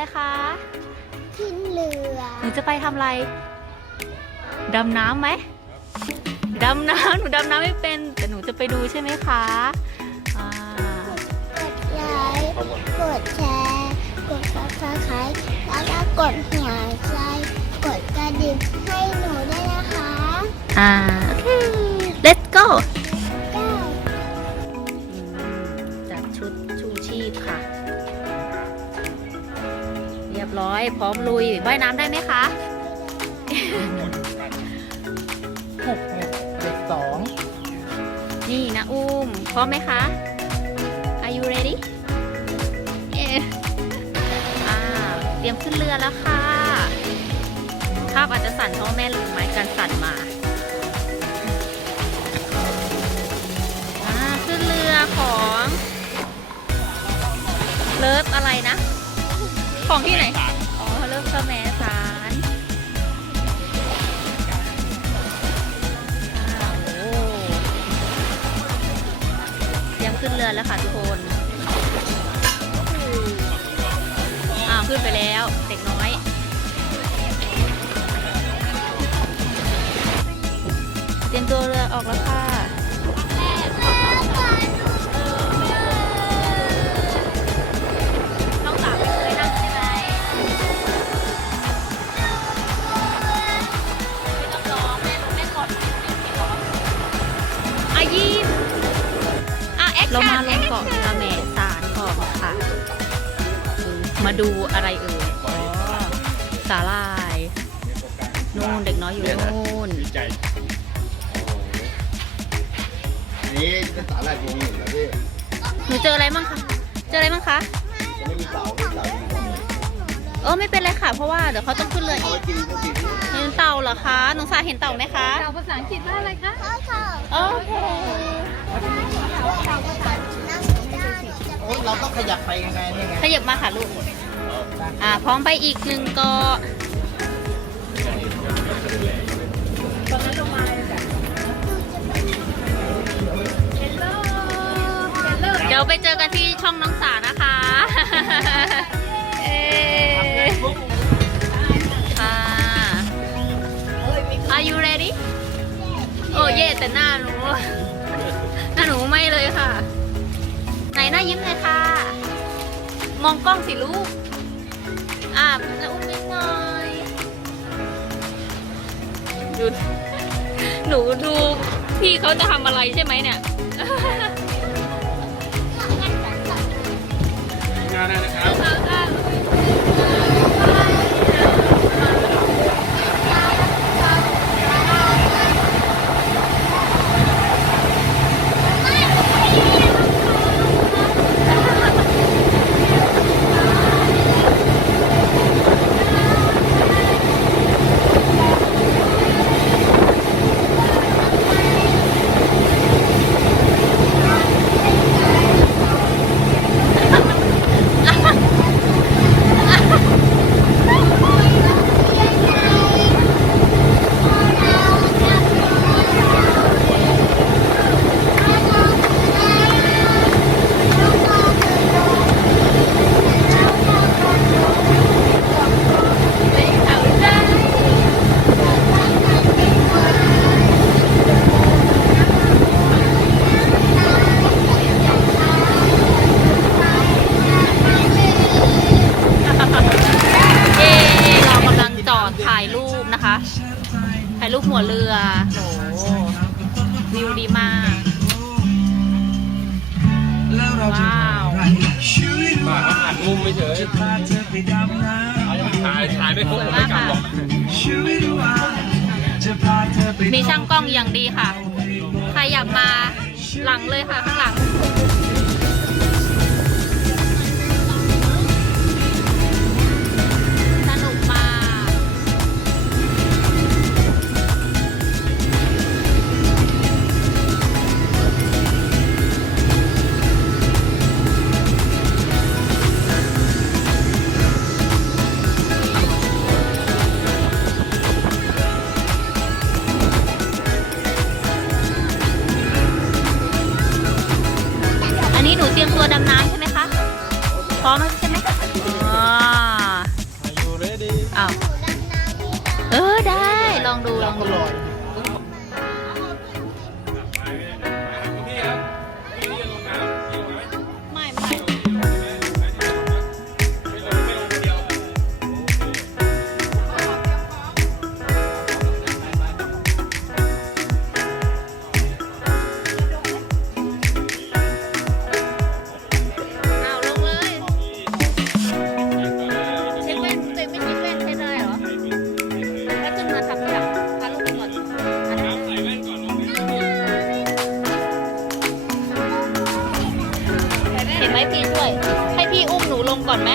อะไรคะขึ้นเรือหนูจะไปทำอะไร ดำน้ำไหมดำน้ำหนูดำน้ำไม่เป็น แต่หนูจะไปดูใช่ไหมคะอ่ากดไลค์กดแชร์กดซับสไครต์แล้วก็กดหัวใจกดกระดิ่งให้หนูด้วยนะคะ อ่าโอเค let's go พร้อมลุยว่ายน้ำได้ไหมคะหกเด็กสองนี่นะอุ้ม พร้อมไหมคะ Are you ready เย้อ่าเตรียมขึ้นเรือแล้วค่ะ ภาพอาจจะสั่นเพราะว่าแม่ลืมไม้กันสั่นมาอ่าขึ้นเรือของเลิฟอะไรนะ ของที่ไหน แล้วค่ะทุกคนอ้าวขึ้นไปแล้วเด็กน้อย เตรียมตัวเรือออกแล้วค่ะ เรามาลงเกาะกระแมสารก่อนค่ะ มาดูอะไรเอ่ยอ๋อสาลายนู่นเด็กน้อยอยู่นู่นใจอันนี้เป็นสาหร่ายพวงหนึ่งนะพี่หนูเจออะไรบ้างคะ เจออะไรบ้างคะ จะไม่มีเสา เออไม่เป็นไรค่ะ เพราะว่าเดี๋ยวเขาต้องขึ้นเรือเอาอีไว้กกินพวกกินเห็นเต่าเหรอคะน้องสาเห็นเต่าไหมคะเต่าภาษาอังกฤษว่าอะไรคะเข้าค่ะโอเคโอ้ยเราต้องขยับไปยังไงนี่ไงขยับมาค่ะลูกอ่าพร้อมไปอีกหนึ่งเกาะเดี๋ยวไปเจอกันที่ช่องน้องสานะ โอ้เย่แต่หน้าหนูหน้าหนูไม่เลยค่ะ ไหนหน้ายิ้มเลยค่ะ มองกล้องสิลูกอ่าแล้วอุ้มนิดหน่อยดูหนูดูพี่เขาจะทำอะไรใช่ไหมเนี่ย ปหัวเรือโอ้วิวดีมาก ว้าวมาอัดมุมไม่เฉยถ่ายถ่ายไม่ครบผมไม่กลับหรอกมีช่างกล้องอย่างดีค่ะ ใครอยากมาหลังเลยค่ะข้างหลัง I'm the Lord. เห็นไหมพี่ช่วย ให้พี่อุ้มหนูลงก่อนไหม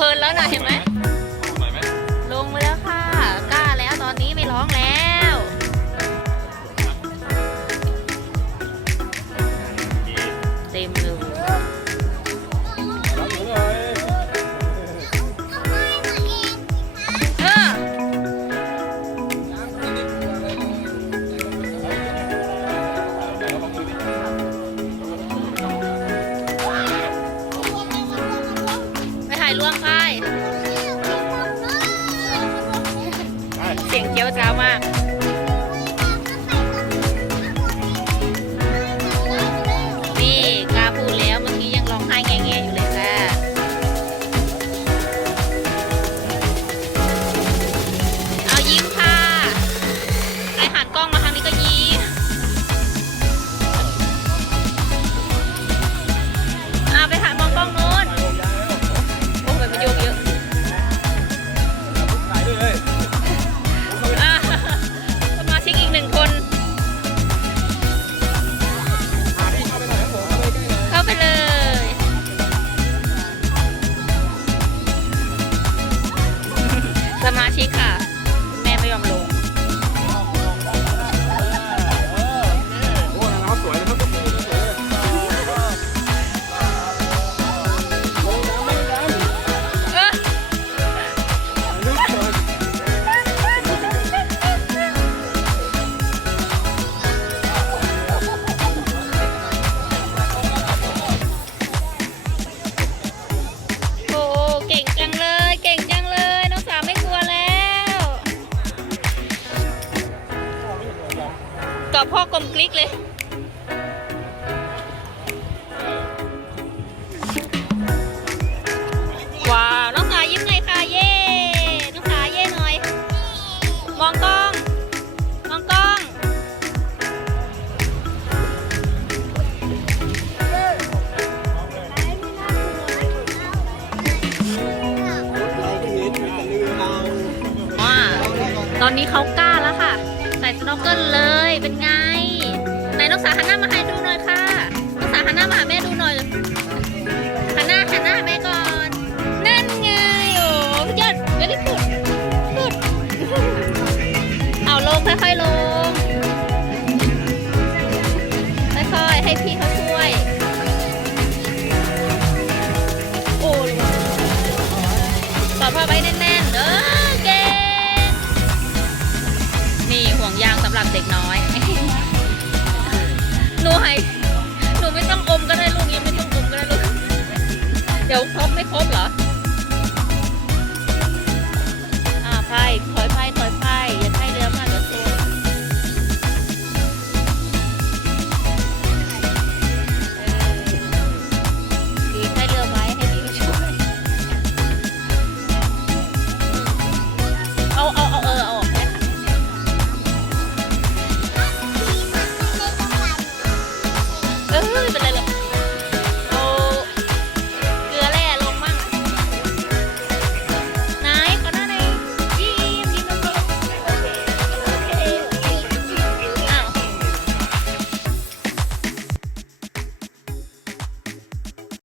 เพลินแล้วนะเห็นไหม เขากล้าแล้วค่ะ ใส่สโนว์เกิลเลยเป็นไงไหนน้องสาหันหน้ามาให้